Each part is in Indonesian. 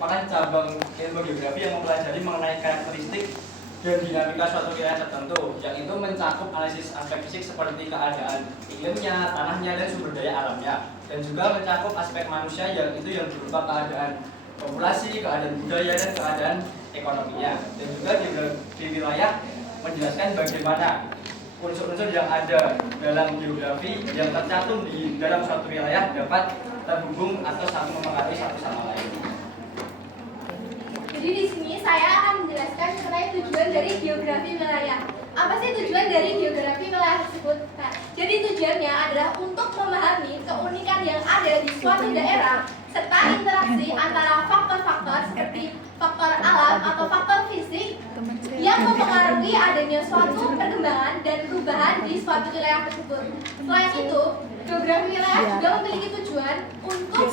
merupakan cabang ilmu geografi yang mempelajari mengenai karakteristik dan dinamika suatu wilayah tertentu, yang itu mencakup analisis aspek fisik seperti keadaan iklimnya, tanahnya, dan sumber daya alamnya, dan juga mencakup aspek manusia yang berupa keadaan populasi, keadaan budaya, dan keadaan ekonominya. Dan juga di wilayah menjelaskan bagaimana unsur-unsur yang ada dalam geografi yang tercantum di dalam suatu wilayah dapat terhubung atau saling mempengaruhi satu sama lain. Jadi di sini saya akan menjelaskan mengenai tujuan dari geografi wilayah. Apa sih tujuan dari geografi wilayah tersebut? Nah, jadi tujuannya adalah untuk memahami keunikan yang ada di suatu daerah serta interaksi antara faktor-faktor seperti faktor alam atau faktor fisik yang mempengaruhi adanya suatu perkembangan dan perubahan di suatu wilayah tersebut. Selain itu, geografi wilayah juga memiliki tujuan untuk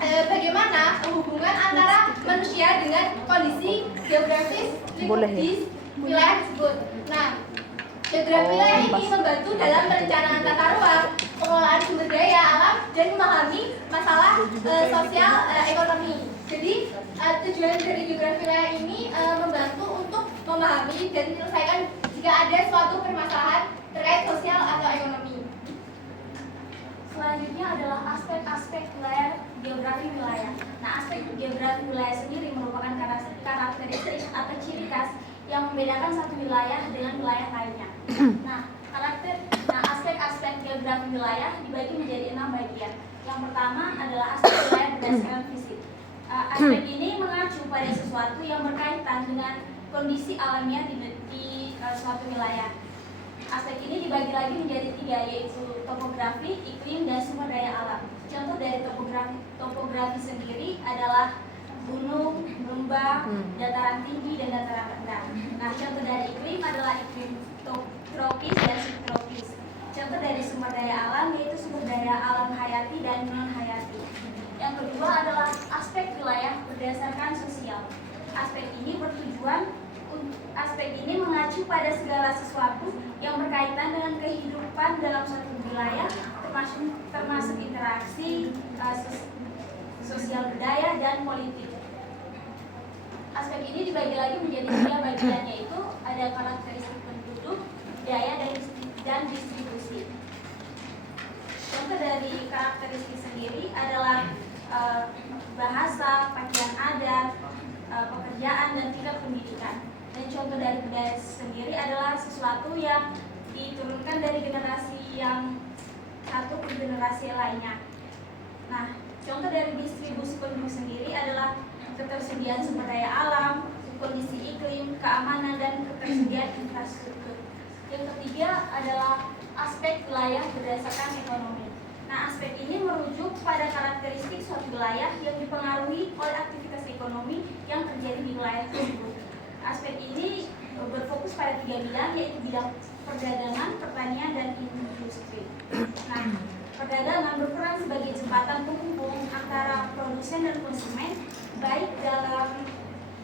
bagaimana hubungan antara manusia dengan kondisi geografis lingkup di wilayah tersebut. Nah, geografi wilayah ini membantu dalam perencanaan tata ruang, pengelolaan sumber daya alam, dan memahami masalah sosial ekonomi. Jadi tujuan dari geografi wilayah ini membantu untuk memahami dan menyelesaikan jika ada suatu permasalahan terkait sosial atau ekonomi. Selanjutnya adalah aspek-aspek wilayah geografi wilayah. Nah, aspek geografi wilayah sendiri merupakan karakteristik atau ciri khas yang membedakan satu wilayah dengan wilayah lainnya. Nah, aspek-aspek geografi wilayah dibagi menjadi 6 bagian. Yang pertama adalah aspek wilayah berdasarkan fisik. Aspek ini mengacu pada sesuatu yang berkaitan dengan kondisi alamiah di suatu wilayah. Aspek ini dibagi lagi menjadi 3, yaitu topografi, iklim, dan sumber daya alam. Contoh dari topografi sendiri adalah gunung, lembah, dataran tinggi, dan dataran rendah. Nah, contoh dari iklim adalah iklim tropis dan subtropis. Contoh dari sumber daya alam yaitu sumber daya alam hayati dan non hayati. Yang kedua adalah aspek wilayah berdasarkan sosial. Aspek ini mengacu pada segala sesuatu yang berkaitan dengan kehidupan dalam suatu wilayah, termasuk interaksi sosial budaya dan politik. Aspek ini dibagi lagi menjadi 3 bagian, yaitu ada karakteristik penduduk, daya, dan distribusi. Contoh dari karakteristik sendiri adalah bahasa, pakaian adat, pekerjaan, dan juga pendidikan. Dan contoh dari budaya sendiri adalah sesuatu yang diturunkan dari generasi yang satu ke generasi lainnya. Nah, contoh dari distribusi penduduk sendiri adalah ketersediaan sumber daya alam, kondisi iklim, keamanan, dan ketersediaan infrastruktur. Yang ketiga adalah aspek wilayah berdasarkan ekonomi. Nah, aspek ini merujuk pada karakteristik suatu wilayah yang dipengaruhi oleh aktivitas ekonomi yang terjadi di wilayah tersebut. Aspek ini berfokus pada 3 bidang, yaitu bidang perdagangan, pertanian, dan industri. Nah, perdagangan berperan sebagai jembatan penghubung antara produsen dan konsumen, baik dalam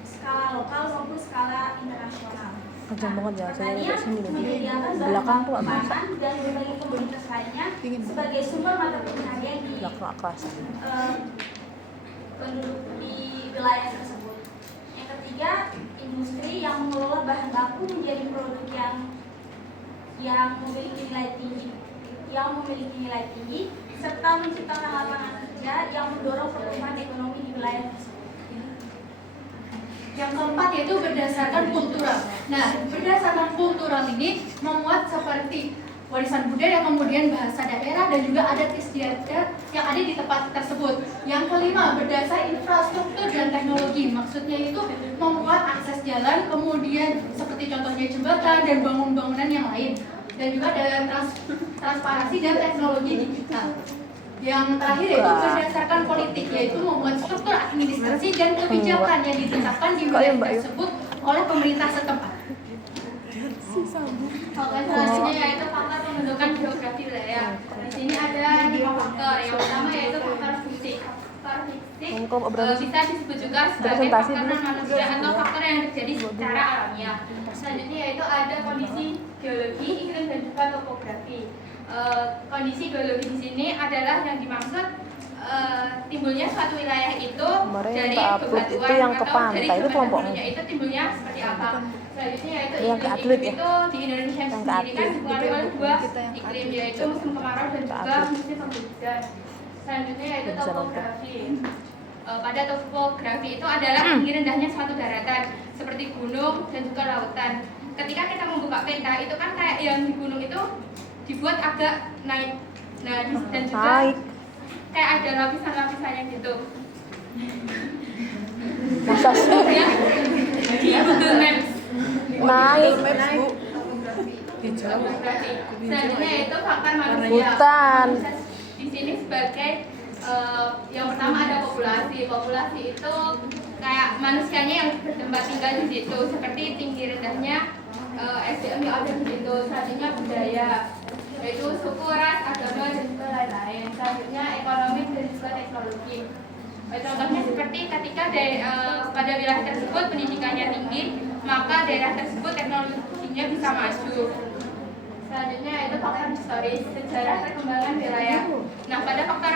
skala lokal maupun skala internasional. Pertanian menyediakan bahan pangan dan berbagai komoditas lainnya sebagai sumber mata pencaharian di penduduk di wilayah tersebut. Yang ketiga, industri yang mengelola bahan baku menjadi produk yang memiliki nilai tinggi serta menciptakan lapangan kerja yang mendorong pertumbuhan ekonomi di wilayah tersebut. Yang keempat yaitu berdasarkan kultural. Nah, berdasarkan kultural ini memuat seperti warisan budaya, kemudian bahasa daerah, dan juga adat istiadat yang ada di tempat tersebut. Yang kelima, berdasar infrastruktur dan teknologi. Maksudnya itu memuat akses jalan, kemudian seperti contohnya jembatan dan bangunan-bangunan yang lain. Dan juga ada transparansi dan teknologi digital. Yang terakhir yaitu berdasarkan politik, yaitu membuat struktur administrasi dan kebijakan yang ditetapkan di wilayah tersebut oleh pemerintah setempat. Faktor selanjutnya yaitu faktor pembentukan geografi wilayah. Di sini ada 5 faktor. Yang pertama yaitu faktor fisik. Faktor fisik bisa disebut juga sebagai faktor non-manusia atau faktor yang terjadi secara alamiah. Selanjutnya yaitu ada kondisi geologi, iklim, dan juga topografi. Kondisi geologi di sini adalah yang dimaksud timbulnya suatu wilayah itu Kemarin yang dari tak upload bebatuan itu yang ke atau pantai, dari itu kelompokmu. dulunya itu timbulnya seperti apa. Selanjutnya yaitu Yang ke iklim atlet ya? itu di Indonesia Yang ke sendiri kan atlet. dipengaruhi oleh dua Kita yang ke iklim atlet. yaitu musim kemarau dan Ke juga atlet. musim penghujan. Selanjutnya yaitu Bisa nonton. topografi. Pada topografi itu adalah tinggi rendahnya suatu daratan seperti gunung dan juga lautan. Ketika kita membuka peta itu kan kayak yang di gunung itu dibuat agak naik, nah dan juga Naik. kayak ada lapisan-lapisannya gitu. Masa sih? Kemudian di Google Maps Naik. topografi. Selanjutnya itu faktor manusia. Hutan. Di sini sebagai yang pertama ada populasi. Populasi itu kayak manusianya yang bertempat tinggal di situ, seperti tinggi rendahnya SDM yang ada di situ. Selanjutnya budaya, yaitu suku, ras, agama dan juga lain-lain. Selanjutnya ekonomi dan juga teknologi. Contohnya seperti ketika pada wilayah tersebut pendidikannya tinggi, maka daerah tersebut teknologinya bisa maju. Selanjutnya itu faktor historis, sejarah perkembangan wilayah. Nah, pada faktor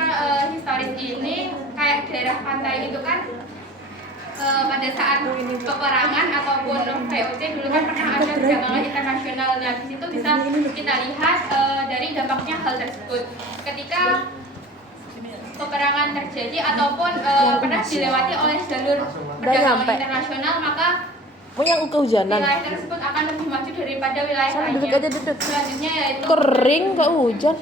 historis ini kayak daerah pantai itu kan pada saat peperangan ataupun VOC dulu kan pernah ada perdagangan internasional. Nah, di situ bisa kita lihat dari dampaknya hal tersebut. Ketika peperangan terjadi ataupun pernah dilewati oleh jalur perdagangan nyampe. internasional, maka Mau yang kehujanan. wilayah tersebut akan lebih maju daripada wilayah Sana duduk lainnya. aja, duduk. Selanjutnya yaitu Kering gak hujan.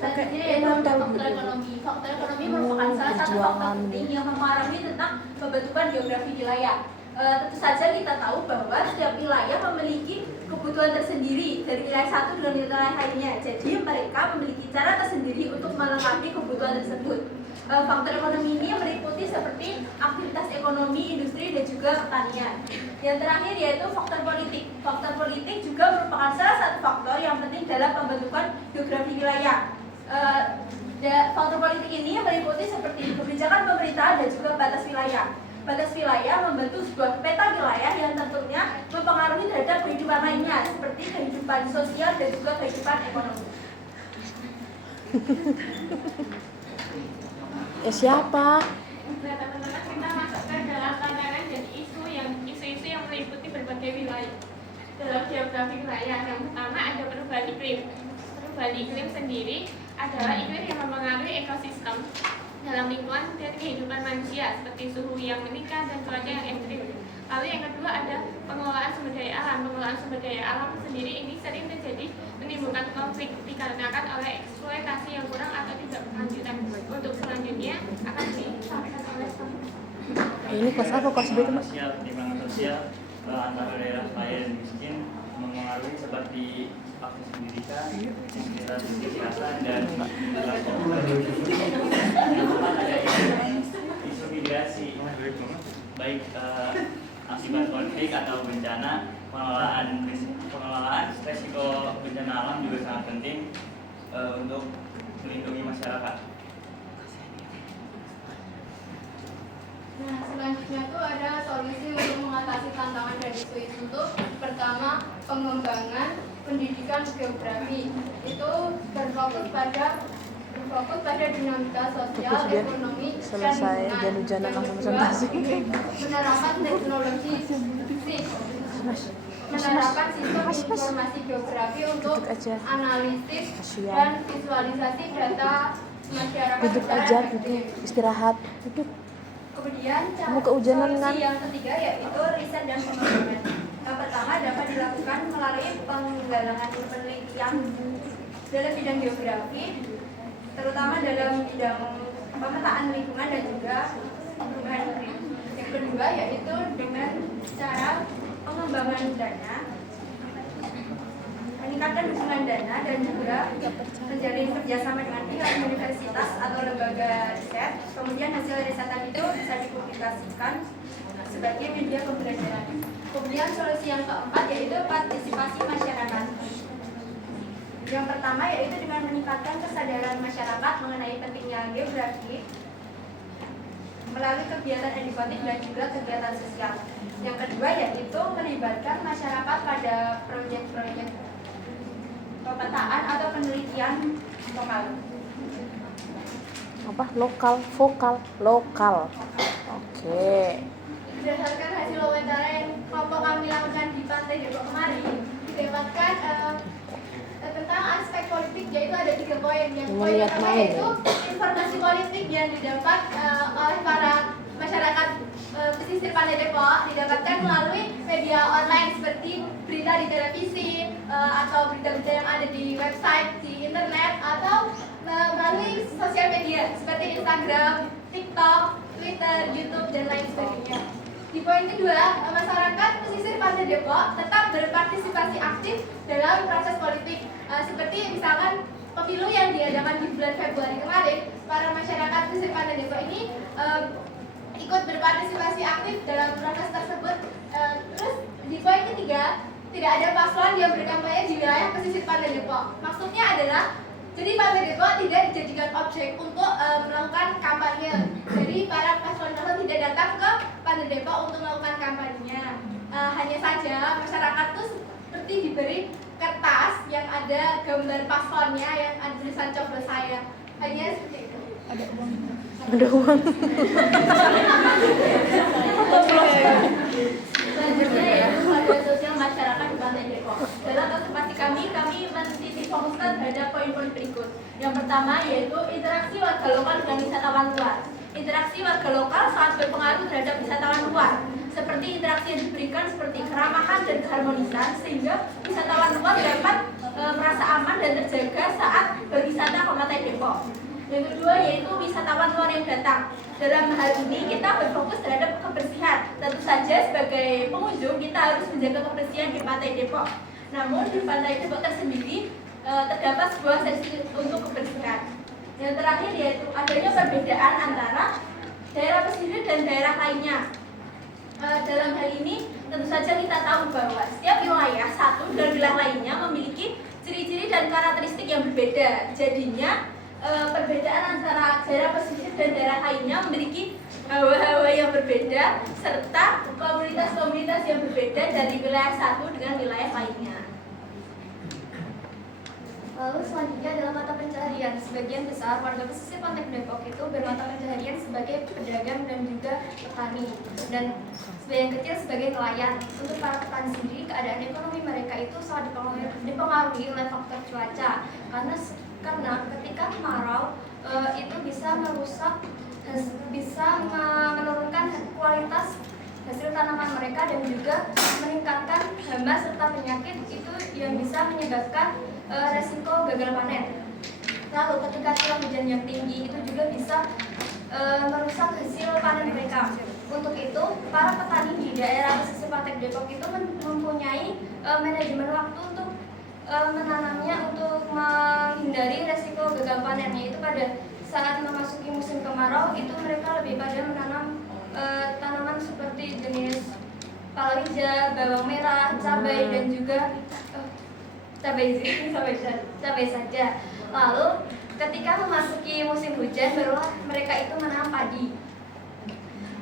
selanjutnya yaitu faktor ekonomi. Faktor ekonomi merupakan salah satu faktor perjuangan penting yang mempengaruhi tentang pembentukan geografi wilayah. Tentu saja kita tahu bahwa setiap wilayah memiliki kebutuhan tersendiri dari wilayah satu dengan wilayah lainnya. Jadi mereka memiliki cara tersendiri untuk melengkapi kebutuhan tersebut. Faktor ekonomi ini meliputi seperti aktivitas ekonomi, industri, dan juga pertanian. Yang terakhir yaitu faktor politik. Faktor politik juga merupakan salah satu faktor yang penting dalam pembentukan geografi wilayah. Faktor politik ini meliputi seperti kebijakan pemerintah dan juga batas wilayah. Batas wilayah membentuk sebuah peta wilayah yang tentunya mempengaruhi terhadap kehidupan lainnya, seperti kehidupan sosial dan juga kehidupan ekonomi. Siapa? Nah, teman-teman, kita masuk ke dalam tantangan dan isu yang meliputi berbagai wilayah dalam geografi wilayah. Yang pertama ada perubahan iklim. Perubahan iklim sendiri adalah iklim yang mempengaruhi ekosistem dalam lingkungan dan kehidupan manusia, seperti suhu yang meningkat dan cuaca yang ekstrim. Lalu yang kedua ada pengelolaan sumber daya alam. Pengelolaan sumber daya alam sendiri ini sering terjadi menimbulkan konflik dikarenakan oleh eksploitasi yang kurang atau tidak berkelanjutan. Untuk selanjutnya akan disampaikan oleh Ini kelas apa? Kelas B itu, Mas? Timbangan sosial antara daerah kaya dan miskin mempengaruhi seperti akses pendidikan, integrasi kesehatan, dan yang keempat ada isu migrasi, baik akibat konflik atau bencana. Pengelolaan resiko bencana alam juga sangat penting untuk melindungi masyarakat. Nah, selanjutnya tuh ada solusi untuk mengatasi tantangan dan isu itu. Pertama, pengembangan pendidikan geografi. Itu berfokus pada dinamika sosial, Fokus biar ekonomi, selesai dan hujan-hujanan langsung kedua, presentasi. penerapan teknologi Mas, menerapan sistem informasi geografi untuk duduk aja. analisis Kasihan. dan visualisasi data masyarakat Duduk secara aja, efektif. duduk. Istirahat. Duduk. Kemudian Kamu kehujanan, kan? solusi yang ketiga yaitu riset dan pengembangan. Yang pertama dapat dilakukan melalui penggalangan penelitian dalam bidang geografi, terutama dalam bidang pemetaan lingkungan dan juga perubahan iklim. Yang kedua yaitu dengan cara pengembangan dana, meningkatkan dukungan dana dan juga menjalin kerjasama dengan pihak universitas atau lembaga riset. Kemudian hasil risetan itu bisa dipublikasikan sebagai media pembelajaran. Kemudian solusi yang keempat yaitu partisipasi masyarakat. Yang pertama yaitu dengan meningkatkan kesadaran masyarakat mengenai pentingnya geografi melalui kegiatan edukatif dan juga kegiatan sosial. Yang kedua yaitu melibatkan masyarakat pada proyek-proyek pemetaan atau penelitian lokal. apa lokal vokal lokal. Oke. Berdasarkan hasil wawancara yang kelompok kami lakukan di Pantai Depok kemarin, didapatkan tentang aspek politik, yaitu ada 3 poin. Yang poin Melihat pertama main, yaitu informasi politik yang didapat oleh para masyarakat pesisir Pantai Depok didapatkan melalui media online seperti berita di televisi atau berita-berita yang ada di website, di internet, atau melalui sosial media seperti Instagram, TikTok, Twitter, YouTube, dan lain sebagainya. Di poin kedua, masyarakat pesisir Pantai Depok tetap berpartisipasi aktif dalam proses politik. Seperti misalkan pemilu yang diadakan di bulan Februari kemarin, para masyarakat pesisir Pantai Depok ini ikut berpartisipasi aktif dalam proses tersebut. Terus di poin ketiga, tidak ada paslon yang berkampanye di wilayah pesisir Pantai Depok. Maksudnya adalah jadi Pantai Depok tidak dijadikan objek untuk melakukan kampanye. Jadi para paslon tidak datang ke Pantai Depok untuk melakukan kampanye. Hanya saja masyarakat tuh seperti diberi kertas yang ada gambar paslonnya yang ada tulisan coblos saya. Hanya seperti itu. Ada uang. Selanjutnya yaitu media sosial masyarakat di Pantai Depok. Dalam konservasi kami menitik fokuskan pada poin-poin berikut. Yang pertama yaitu interaksi warga lokal dengan wisatawan luar. Interaksi warga lokal sangat berpengaruh terhadap wisatawan luar. Seperti interaksi yang diberikan seperti keramahan dan keharmonisan, sehingga wisatawan luar dapat merasa aman dan terjaga saat berwisata ke Pantai Depok. Yang kedua yaitu wisatawan luar yang datang. Dalam hal ini kita berfokus terhadap kebersihan. Tentu saja sebagai pengunjung kita harus menjaga kebersihan di Pantai Depok. Namun di Pantai Depok tersendiri terdapat sebuah sesi untuk kebersihan. Yang terakhir yaitu adanya perbedaan antara daerah pesisir dan daerah lainnya. Dalam hal ini tentu saja kita tahu bahwa setiap wilayah satu dan wilayah lainnya memiliki ciri-ciri dan karakteristik yang berbeda. Jadinya perbedaan antara daerah pesisir dan daerah lainnya memiliki hawa-hawa yang berbeda serta komunitas-komunitas yang berbeda dari wilayah satu dengan wilayah lainnya. Lalu selanjutnya adalah mata pencaharian. Sebagian besar warga pesisir Pantai Depok itu bermata pencaharian sebagai pedagang dan juga petani, dan sebagian kecil sebagai nelayan. Untuk para petani sendiri, keadaan ekonomi mereka itu sangat dipengaruhi oleh faktor cuaca, karena ketika kemarau itu bisa merusak, bisa menurunkan kualitas hasil tanaman mereka dan juga meningkatkan hama serta penyakit itu yang bisa menyebabkan resiko gagal panen. Lalu ketika curah hujan yang tinggi itu juga bisa merusak hasil panen mereka. Untuk itu, para petani di daerah pesisir Pantai Depok itu mempunyai manajemen waktu untuk menanamnya untuk menghindari resiko gagal panen, yaitu pada saat memasuki musim kemarau itu mereka lebih pada menanam tanaman seperti jenis palawija, bawang merah, cabai dan juga cabai saja. Lalu ketika memasuki musim hujan barulah mereka itu menanam padi.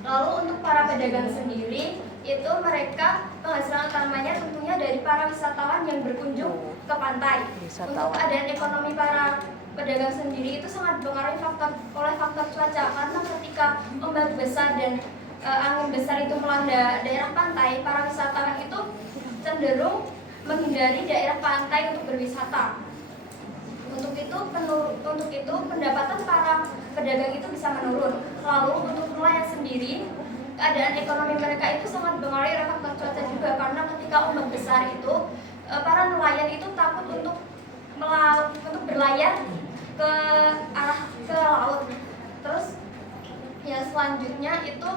Lalu untuk para pedagang sendiri itu mereka penghasilan utamanya tentunya dari para wisatawan yang berkunjung ke pantai. Untuk keadaan ekonomi para pedagang sendiri itu sangat dipengaruhi oleh faktor cuaca, karena ketika ombak besar dan angin besar itu melanda daerah pantai, para wisatawan itu cenderung menghindari daerah pantai untuk berwisata. Untuk itu pendapatan para pedagang itu bisa menurun. Lalu untuk nelayan sendiri, keadaan ekonomi mereka itu sangat dipengaruhi oleh faktor cuaca juga, karena ketika ombak besar itu para nelayan itu takut untuk berlayar ke laut. Terus yang selanjutnya itu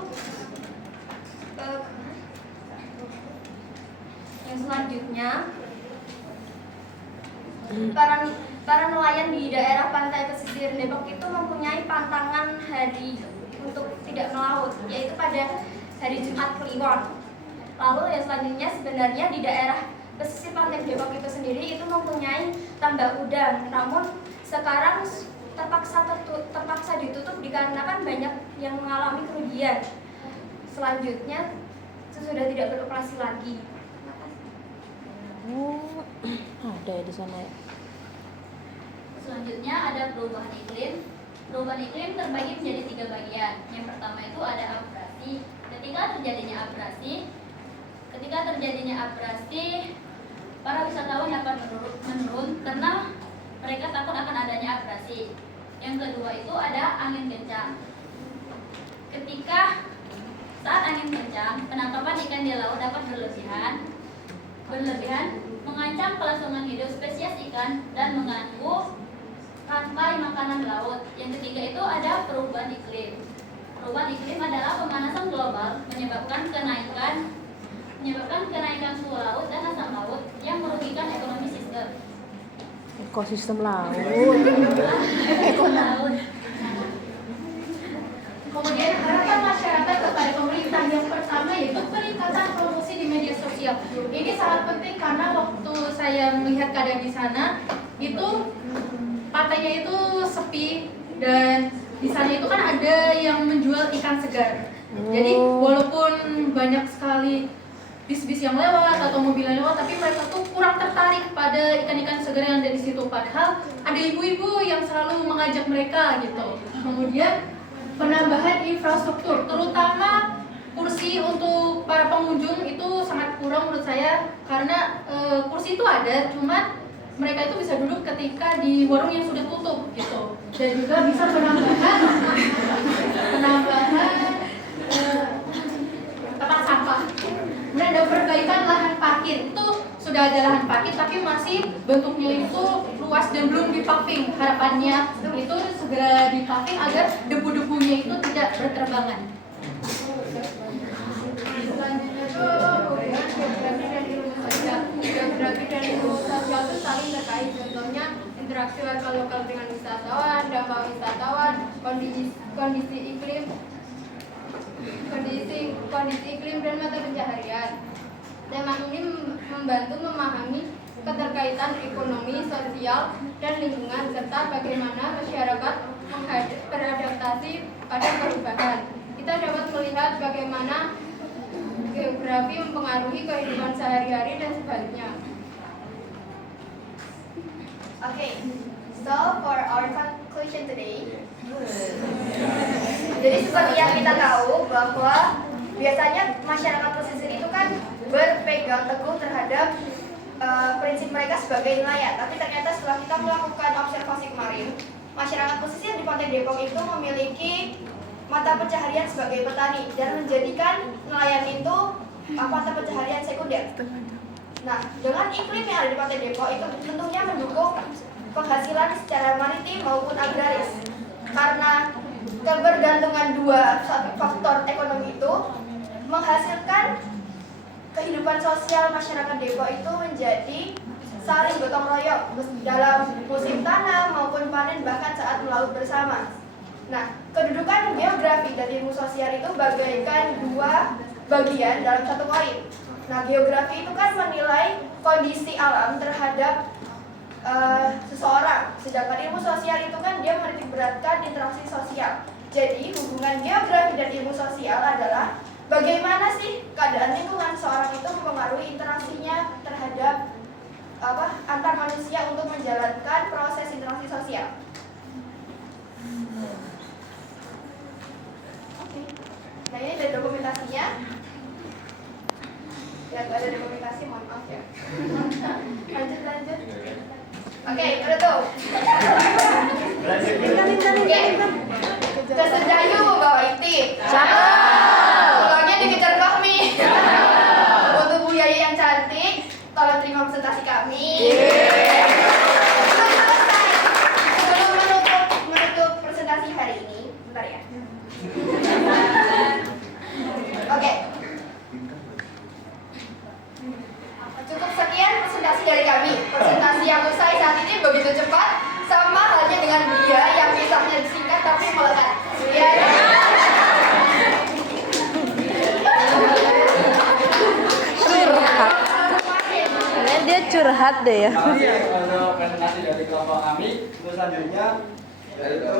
para nelayan di daerah pantai pesisir Depok itu mempunyai pantangan hari untuk tidak melaut, yaitu pada hari Jumat Kliwon. Lalu yang selanjutnya sebenarnya di daerah pesisir Pantai Depok itu sendiri itu mempunyai tambak udang, namun sekarang terpaksa ditutup dikarenakan banyak yang mengalami kerugian. Selanjutnya sudah tidak beroperasi lagi. Oh, ada di sana ya. Selanjutnya ada perubahan iklim. Perubahan iklim terbagi menjadi 3 bagian. Yang pertama itu ada abrasi. Ketika terjadinya abrasi, para wisatawan dapat menurun karena mereka takut akan adanya abrasi. Yang kedua itu ada angin kencang. Saat angin kencang, penangkapan ikan di laut dapat berlebihan, mengancam kelangsungan hidup spesies ikan dan mengganggu rantai makanan laut. Yang ketiga itu ada perubahan iklim. Perubahan iklim adalah pemanasan global menyebabkan kenaikan suhu laut dan asam laut yang merugikan ekonomi sistem. Ekosistem laut. Laut. Kemudian harapan masyarakat kepada pemerintah yang pertama yaitu peningkatan promosi di media sosial. Ini sangat penting karena waktu saya melihat keadaan di sana itu pantainya itu sepi dan di sana itu kan ada yang menjual ikan segar. Jadi walaupun banyak sekali bis-bis yang lewat atau mobil yang lewat, tapi mereka tuh kurang tertarik pada ikan-ikan segar yang ada di situ. Padahal ada ibu-ibu yang selalu mengajak mereka gitu. Kemudian penambahan infrastruktur, terutama kursi untuk para pengunjung itu sangat kurang menurut saya karena kursi itu ada, cuma mereka itu bisa duduk ketika di warung yang sudah tutup gitu. Dan juga bisa penambahan tempat sampah. Kemudian ada perbaikan lahan parkir. Itu sudah ada lahan parkir tapi masih bentuknya itu luas dan belum dipaving. Harapannya itu segera dipaving agar debu-debunya itu tidak berterbangan. Selanjutnya itu hubungan geografi dan ilmu sosial. Geografi dan ilmu sosial itu saling terkait. Contohnya interaksi warga lokal dengan wisatawan, dampak wisatawan, kondisi iklim dan mata pencaharian. Tema ini membantu memahami keterkaitan ekonomi, sosial, dan lingkungan serta bagaimana masyarakat beradaptasi pada perubahan. Kita dapat melihat bagaimana geografi mempengaruhi kehidupan sehari-hari dan sebaliknya. Okay, so for our conclusion today, jadi seperti yang kita tahu bahwa biasanya masyarakat pesisir itu kan berpegang teguh terhadap prinsip mereka sebagai nelayan. Tapi ternyata setelah kita melakukan observasi kemarin, masyarakat pesisir di Pantai Depok itu memiliki mata pencaharian sebagai petani dan menjadikan nelayan itu mata pencaharian sekunder. Nah, dengan iklim yang ada di Pantai Depok itu tentunya mendukung penghasilan secara maritim maupun agraris. Karena kebergantungan dua faktor ekonomi itu menghasilkan kehidupan sosial masyarakat Depok itu menjadi saling gotong royong dalam musim tanam maupun panen bahkan saat melaut bersama. Nah, kedudukan geografi dan ilmu sosial itu bagaikan dua bagian dalam satu koin. Nah, geografi itu kan menilai kondisi alam terhadap seseorang, sedangkan ilmu sosial itu kan dia menitik beratkan interaksi sosial. Jadi hubungan geografi dan ilmu sosial adalah bagaimana sih keadaan lingkungan seorang itu mempengaruhi interaksinya terhadap antar manusia untuk menjalankan proses interaksi sosial. Oke. Nah, ini ada dokumentasinya. Ya, ada dokumentasi, mohon maaf ya. Lanjut. Oke, tutup. Oke. Kesedayu membawa itik. Pulangnya dikejar Fahmi. Untuk Bu Yaya yang cantik, tolong terima presentasi kami. Sebelum menutup presentasi hari ini, bentar ya. Oke. Cukup sekian presentasi dari kami. Presentasi yang usai saat ini begitu cepat, sama halnya dengan dia yang kisahnya singkat tapi melekat. Ya. Curhat. Kayaknya dia curhat deh ya. Oke, untuk presentasi dari kelompok kami, untuk selanjutnya yaitu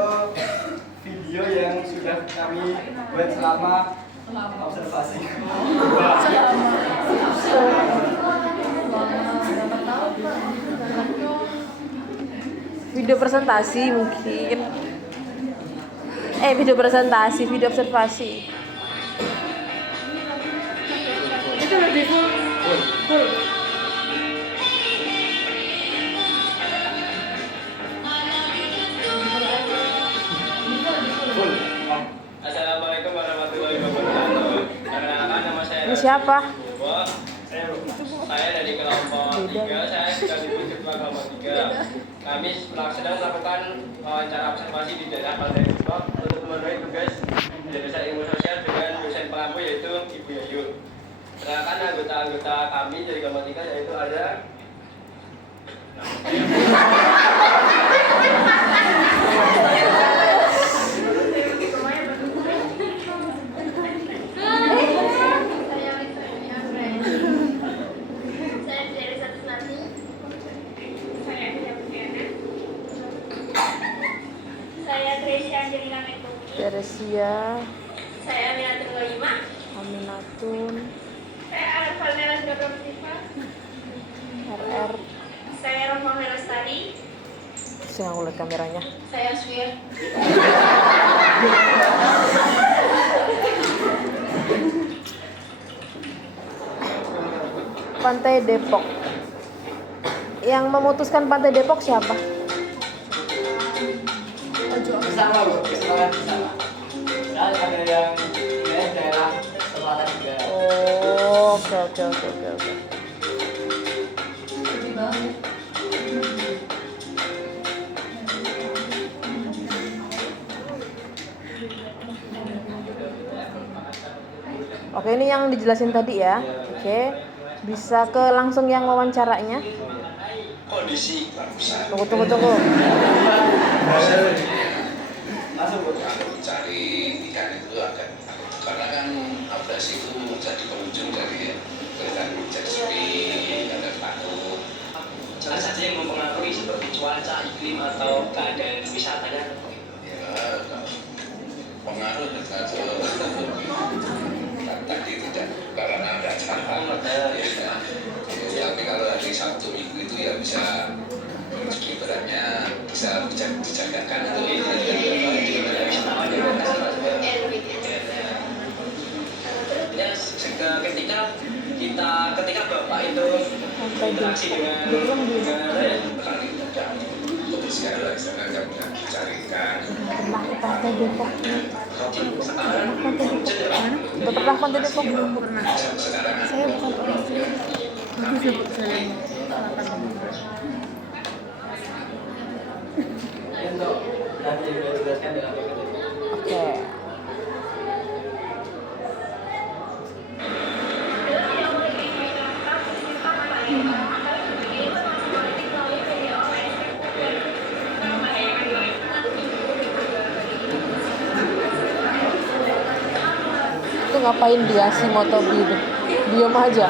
video yang sudah kami buat selama observasi. Video presentasi mungkin. Video presentasi, video observasi. Itu lebih full. Full. Assalamualaikum warahmatullahi wabarakatuh. Perkenalkan, nama saya Ini siapa? Bobo. Saya dari kelompok 3, saya sekaligus ketua kelompok 3. Kami sedang melakukan wawancara observasi di daerah Pantai Depok untuk memenuhi tugas jurusan ilmu sosial dengan dosen pengampu yaitu Ibu Yayu. Sedangkan anggota-anggota kami dari kelompok 3 yaitu ada Teresia, Saya Aminatun Goyima. Aminatun, Saya Arif Valnelas Gordontiva. RR. Saya Romo Melestari. Sing aku lihat kameranya. Saya Swir. Pantai Depok. Yang memutuskan Pantai Depok siapa? bersama Bu, bersama. Dan ada yang daerah selatan juga. Oh, oke. Oke, ini yang dijelasin tadi ya. Oke, bisa ke langsung yang wawancaranya. Kondisi barusan Tunggu. Masuk Bu. cari ikan itu agak karena kan abrasi itu jadi pengunjung dari kelihatan jadi sepi, ada takut. Salah satu yang mempengaruhi seperti cuaca, iklim atau keadaan wisatanya. Ya, pengaruh terhadap tadi tidak karena ada acara. Ya, tapi kalau hari Sabtu Minggu itu ya bisa beratnya bisa dijagakan itu. Ya, ketika Bapak itu interaksi dengan Kali udah kebersihan lah, misalkan nggak bisa dicarikan. Pernah ke Pantai Depok? Udah pernah Pantai Depok belum? Sekarang Saya bukan orang sini. Bagus ya Bu, saya. untuk tadi sudah dijelaskan dengan baik. Oke. Itu ngapain dia si Motobi itu? Diam aja.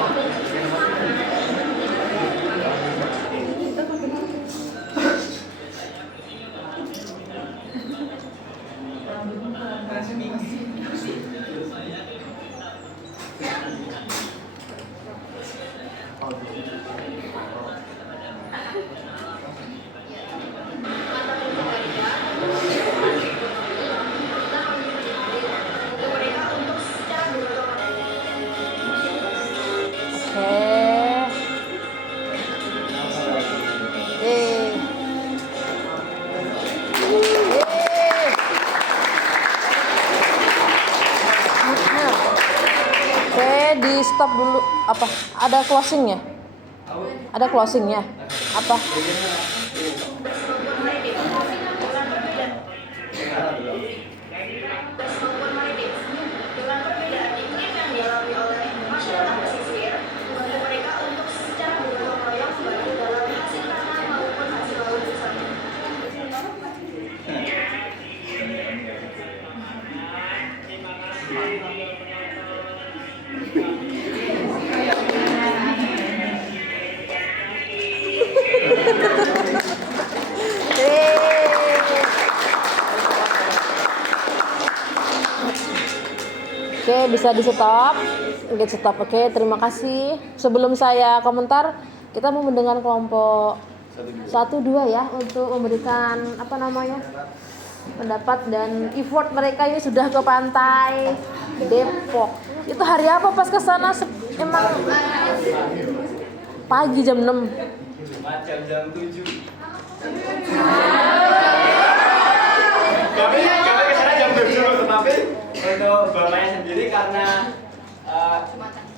Di stop dulu. Apa? Ada closingnya? Ada closingnya? Apa? Oke, bisa di stop. Oke, stop. Oke, terima kasih. Sebelum saya komentar, kita mau mendengar kelompok 1-2 ya untuk memberikan apa namanya pendapat dan effort mereka ini sudah ke pantai Depok. Itu hari apa pas ke sana? Emang pagi jam 6. Jam 7. Kami kesana jam 7, tetapi untuk bapaknya sendiri karena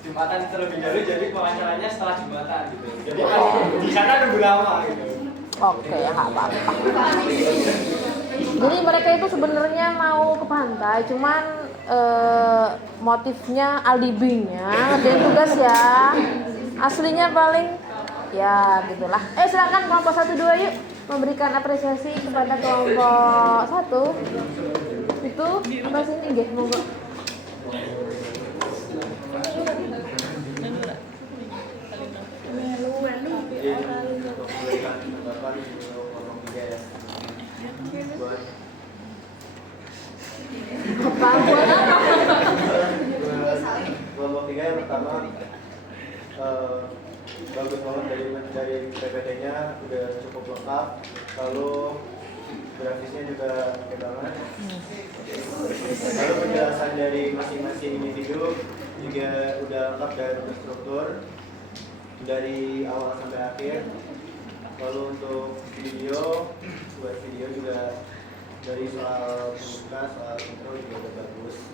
Jumatan terlebih dahulu, jadi wawancaranya setelah Jumatan gitu. Jadi pas di sana nunggu lama gitu. Oke, ya nggak apa-apa. Jadi mereka itu sebenarnya mau ke pantai, cuman motifnya alibinya ngerjain tugas ya. Aslinya paling ya gitulah. Silakan kelompok 1 2 yuk memberikan apresiasi kepada kelompok 1. Itu apa sih ini nggih, monggo. Kelompok 3 yang pertama bagus banget dari PPT-nya udah cukup lengkap, lalu grafisnya juga oke banget, lalu penjelasan dari masing-masing individu juga udah lengkap dan terstruktur dari awal sampai akhir. Lalu untuk buat video juga dari soal pembuka, soal intro juga udah bagus.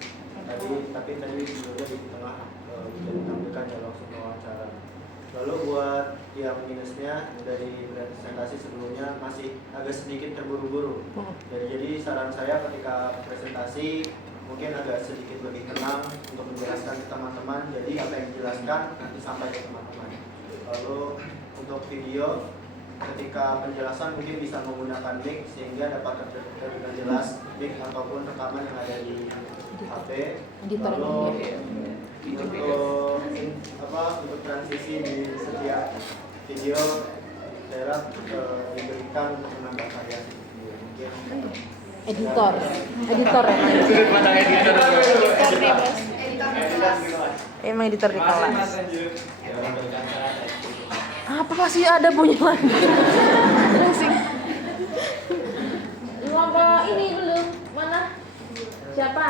Tapi tadi videonya di tengah bisa ditampilkan ya langsung wawancara. Lalu buat yang minusnya dari presentasi sebelumnya masih agak sedikit terburu-buru. Jadi saran saya ketika presentasi mungkin agak sedikit lebih tenang untuk menjelaskan ke teman-teman. Jadi apa yang dijelaskan nanti sampai ke teman-teman. Lalu untuk video ketika penjelasan mungkin bisa menggunakan mic sehingga dapat terdengar jelas mic ataupun rekaman yang ada di HP. Lalu untuk transisi di setiap video saya diberikan untuk menambah karya mungkin editor ya emang editor di kelas. Apa masih ada punya lagi? Ngomong ini belum mana? Siapa?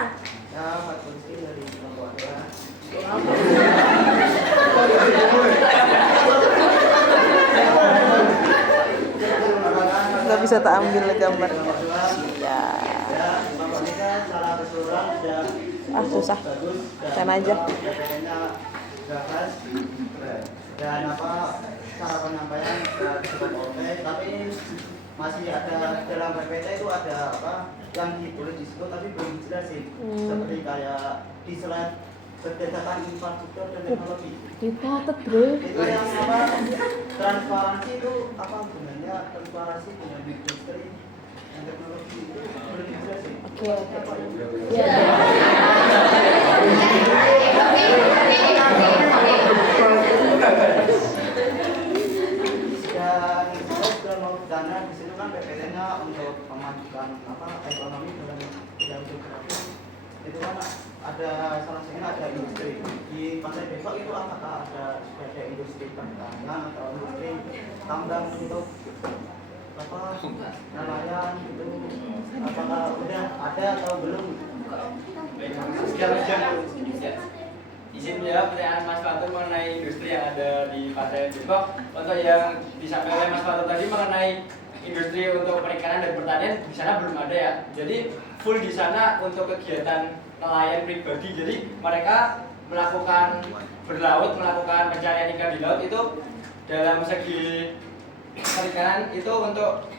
ya Pak Kunci dari kelompoknya. Nggak bisa tak ambil gambar. Ya. Susah. Kan aja. Dan cara penyampaian cukup oke, tapi masih ada dalam PPT itu ada yang ditulis di situ tapi belum dijelasin. Seperti kayak di slide berdasarkan infrastruktur dan teknologi. Dicatat, Bro. Itu yang transparansi itu apa gunanya transparansi dengan industri dan teknologi itu belum dijelasin. Oke. Ya. Dan saya juga mau bertanya di sini kan PPT-nya untuk memajukan ekonomi dalam bidang geografi. Itu kan ada salah satunya ada industri di Pantai Depok itu apakah ada industri pertanian atau industri tambang untuk nelayan gitu, apakah udah ada atau belum? Izin menjawab pertanyaan Mas Fatur mengenai industri yang ada di Pantai Depok. Untuk yang disampaikan oleh Mas Fatur tadi mengenai industri untuk perikanan dan pertanian di sana belum ada ya. Jadi full di sana untuk kegiatan nelayan pribadi. Jadi mereka melakukan berlaut, melakukan pencarian ikan di laut itu dalam segi perikanan itu untuk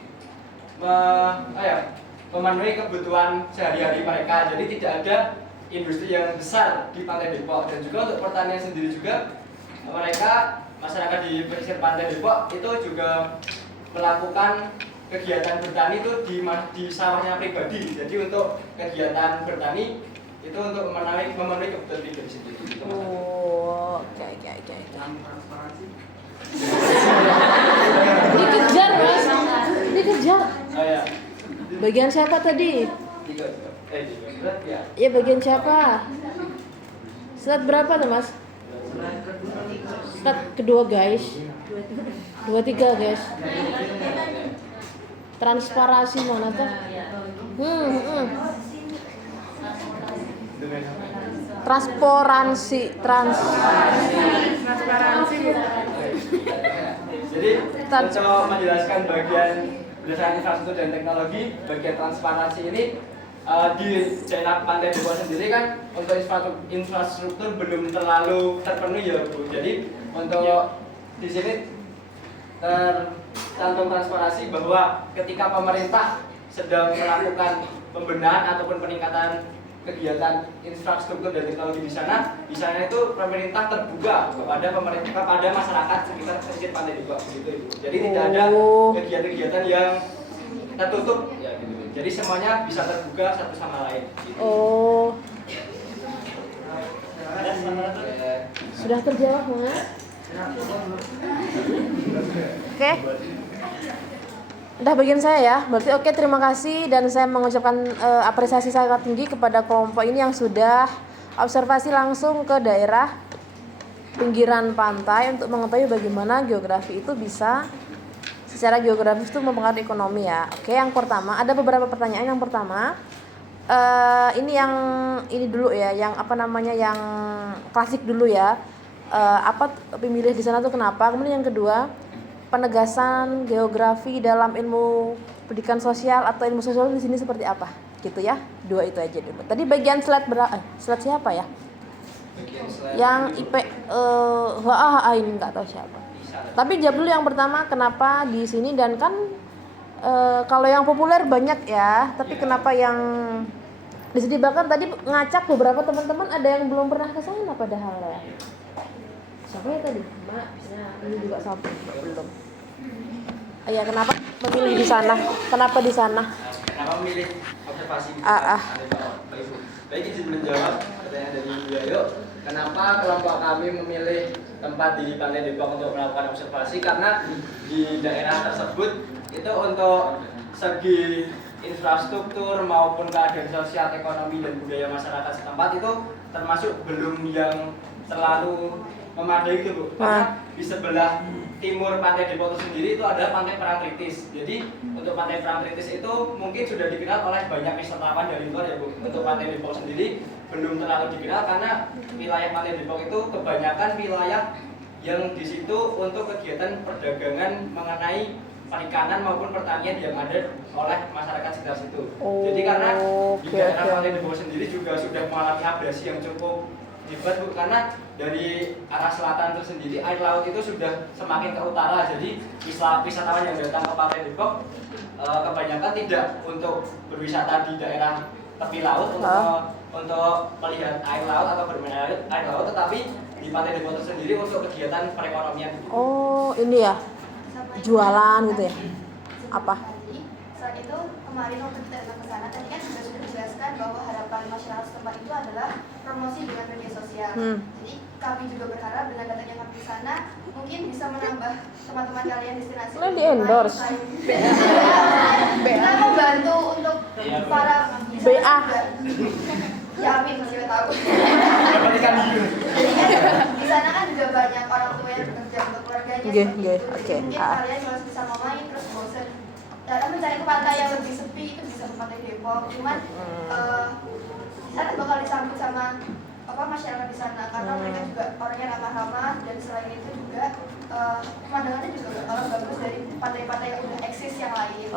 memenuhi kebutuhan sehari-hari mereka. Jadi tidak ada industri yang besar di Pantai Depok. Dan juga untuk pertanian sendiri juga mereka masyarakat di pesisir Pantai Depok itu juga melakukan kegiatan bertani itu di sawahnya pribadi. Jadi untuk kegiatan bertani itu untuk memenuhi kebutuhan pribadi sendiri. Oh, oke. Dikejar, Mas. Dikejar. Oh ya. Bagian siapa tadi? Ya bagian siapa? Slide berapa tuh, Mas? Slide kedua, guys. 23, guys. Transparansi mana tuh? Transparansi. Jadi untuk menjelaskan bagian berdasarkan infrastruktur dan teknologi, bagian transparansi ini di daerah Pantai Depok sendiri kan untuk infrastruktur belum terlalu terpenuhi ya Bu. Jadi untuk di sini tercantum transparansi bahwa ketika pemerintah sedang melakukan pembenahan ataupun peningkatan kegiatan infrastruktur dan teknologi di sana itu pemerintah terbuka kepada masyarakat sekitar pesisir Pantai Depok gitu Ibu. Jadi tidak ada kegiatan-kegiatan yang tertutup ya gitu. Jadi semuanya bisa terbuka satu sama lain gitu. Oh. Sudah terjawab, Mas? Oke. Udah bagian saya ya. Berarti oke, terima kasih dan saya mengucapkan apresiasi sangat tinggi kepada kelompok ini yang sudah observasi langsung ke daerah pinggiran pantai untuk mengetahui bagaimana geografi itu bisa secara geografis itu mempengaruhi ekonomi ya. Oke, yang pertama ada beberapa pertanyaan. Yang pertama ini dulu ya, yang yang klasik dulu ya. Apa pemilih di sana tuh kenapa? Kemudian yang kedua, penegasan geografi dalam ilmu pendidikan sosial atau ilmu sosial di sini seperti apa? Gitu ya. Dua itu aja dulu. Tadi bagian slide slide siapa ya? Yang IP ini nggak tahu siapa. Tapi jawab dulu yang pertama, kenapa di sini dan kan kalau yang populer banyak ya, tapi kenapa yang di sini bahkan tadi ngacak beberapa teman-teman ada yang belum pernah ke sana padahal ya. Siapa ya tadi? Mak, nah, ini juga sampai belum. Ya, kenapa memilih di sana? Kenapa di sana? Kenapa memilih observasi di sana? Baik, izin menjawab pertanyaan dari Bu Yayo. Kenapa kelompok kami memilih tempat di Pantai Depok untuk melakukan observasi? Karena di daerah tersebut itu untuk segi infrastruktur maupun keadaan sosial, ekonomi dan budaya masyarakat setempat itu termasuk belum yang terlalu memadai gitu Bu. Karena di sebelah timur Pantai Depok itu sendiri itu adalah Pantai Parangtritis. Jadi untuk Pantai Parangtritis itu mungkin sudah dikenal oleh banyak wisatawan dari luar ya Bu. Untuk Pantai Depok sendiri belum terlalu dikenal karena wilayah Pantai Depok itu kebanyakan wilayah yang di situ untuk kegiatan perdagangan mengenai perikanan maupun pertanian yang ada oleh masyarakat sekitar situ. Jadi karena di daerah Pantai Depok sendiri juga sudah mengalami abrasi yang cukup hebat Bu, karena dari arah selatan tersendiri air laut itu sudah semakin ke utara. Jadi wisatawan yang datang ke Pantai Depok kebanyakan tidak untuk berwisata di daerah tepi laut untuk melihat air laut atau bermain air laut, tetapi di Pantai Depok sendiri untuk kegiatan perekonomian. Oh, ini ya. Jualan gitu ya. Apa? Selain itu kemarin waktu kita datang ke sana tadi kan sudah dijelaskan bahwa harapan masyarakat setempat itu adalah promosi dengan media sosial. Jadi kami juga berharap dengan datangnya kami ke sana mungkin bisa menambah teman-teman kalian destinasi. Ini di endorse. Kita membantu untuk para BA. Ya amin, masih tahu. Jadi kan di sana kan juga banyak orang tua yang bekerja untuk keluarganya. Oke. Mungkin kalian kalau bisa mau main terus bosan dan mencari ke pantai yang lebih sepi itu bisa ke Pantai Depok. Cuman sana bakal disambut sama masyarakat di sana karena mereka juga orangnya ramah-ramah dan selain itu juga pemandangannya juga bakal bagus dari pantai-pantai yang udah eksis yang lain.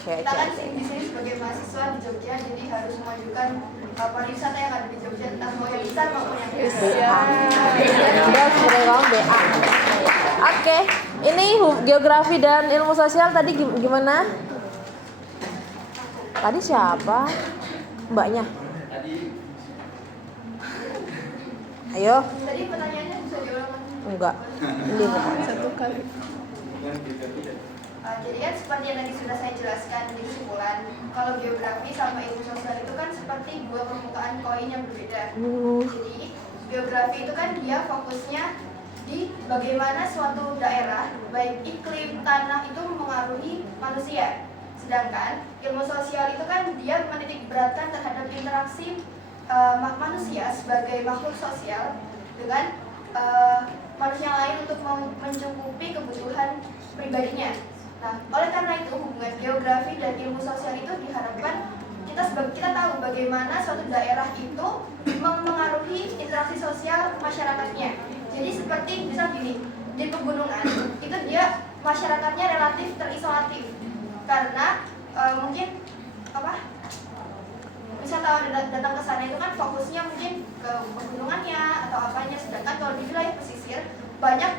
Kita kan di sini sebagai mahasiswa di Jogja jadi harus memajukan pariwisata yang ada di Jogja, entah mau yang besar maupun yang kecil. Oke, ini geografi dan ilmu sosial tadi gimana? Tadi siapa? Mbaknya? Ayo. Tadi pertanyaannya bisa diulang? Enggak. Ini satu kali. Jadi kan seperti yang tadi sudah saya jelaskan di kesimpulan, kalau geografi sama ilmu sosial itu kan seperti dua permukaan koin yang berbeda. Jadi geografi itu kan dia fokusnya di bagaimana suatu daerah, baik iklim, tanah itu mempengaruhi manusia. Sedangkan ilmu sosial itu kan dia menitik beratkan terhadap interaksi manusia sebagai makhluk sosial dengan manusia lain untuk mencukupi kebutuhan pribadinya. Nah, oleh karena itu hubungan geografi dan ilmu sosial itu diharapkan kita tahu bagaimana suatu daerah itu mempengaruhi interaksi sosial masyarakatnya. Jadi seperti misal gini, di pegunungan itu dia masyarakatnya relatif terisolatif karena mungkin wisatawan datang ke sana itu kan fokusnya mungkin ke pegunungannya atau apanya, sedangkan kalau di wilayah pesisir banyak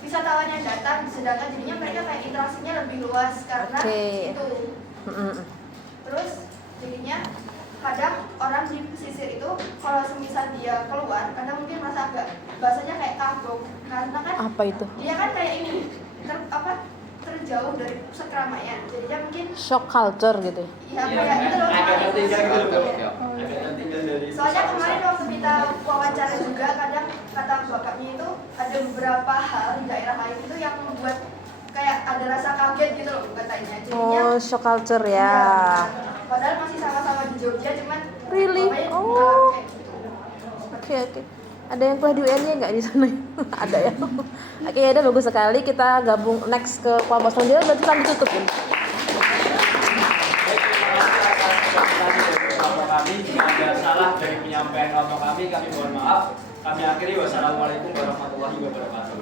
wisatawan yang datang, sedangkan jadinya mereka kayak interaksinya lebih luas karena itu. Terus jadinya kadang orang di pesisir itu kalau semisal dia keluar kadang mungkin merasa agak bahasanya kayak kagok karena kan Apa itu? dia kan kayak ini terjauh dari pusat keramaian, jadinya mungkin Shock culture gitu. ya kayak gitu loh. Agak tertinggal gitu loh. Agak tertinggal dari. Soalnya kemarin waktu kita wawancara juga kadang kata bapaknya itu ada beberapa hal di daerah lain itu yang membuat kayak ada rasa kaget gitu loh katanya. Jadinya Oh, shock culture ya. padahal masih sama-sama di Jogja cuman Really? bapaknya Oh. ngalamin kayak gitu. Oke. Ada yang kuliah di UN-nya nggak di sana? Ada ya. Oke, ya udah bagus sekali. Kita gabung next ke kelompok selanjutnya. Berarti kita ditutupin. Kami jika ada salah dari penyampaian kelompok kami mohon maaf. Kami akhiri wassalamualaikum warahmatullahi wabarakatuh.